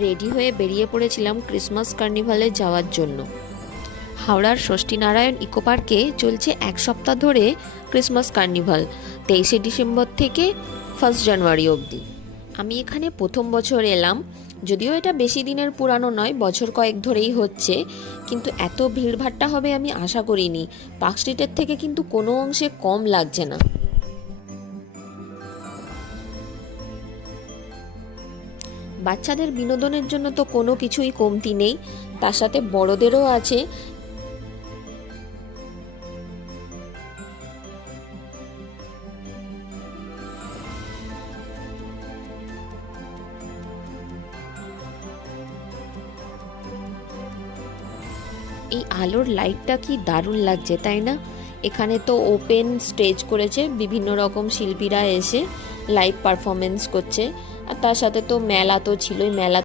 Ready হয়ে বেরিয়ে পড়েছিলাম ক্রিসমাস কার্নিভালে যাওয়ার জন্য। হাওড়ার ষষ্ঠীনারায়ণ ইকো পার্কে চলছে এক সপ্তাহ ধরে ক্রিসমাস কার্নিভাল, 23শে ডিসেম্বর থেকে 1 জানুয়ারি অবধি। আমি এখানে প্রথম বছর এলাম, যদিও এটা বেশি দিনের পুরানো নয়, বছর কয়েক ধরেই হচ্ছে, কিন্তু এত ভিড়ভাট্টা হবে আমি আশা করিনি। পার্ক স্ট্রিটের থেকে কিন্তু কোনো অংশে কম লাগছে না। বাচ্চাদের বিনোদনের জন্য তো কোনো কিছুই কমতি নেই, তার সাথে বড়দেরও আছে। এই আলোর লাইটটা কি দারুণ লাগছে, তাই না? এখানে তো ওপেন স্টেজ করেছে, বিভিন্ন রকম শিল্পীরা এসে লাইভ পারফরমেন্স করছে। আর তার সাথে তো মেলা তো ছিলই, মেলা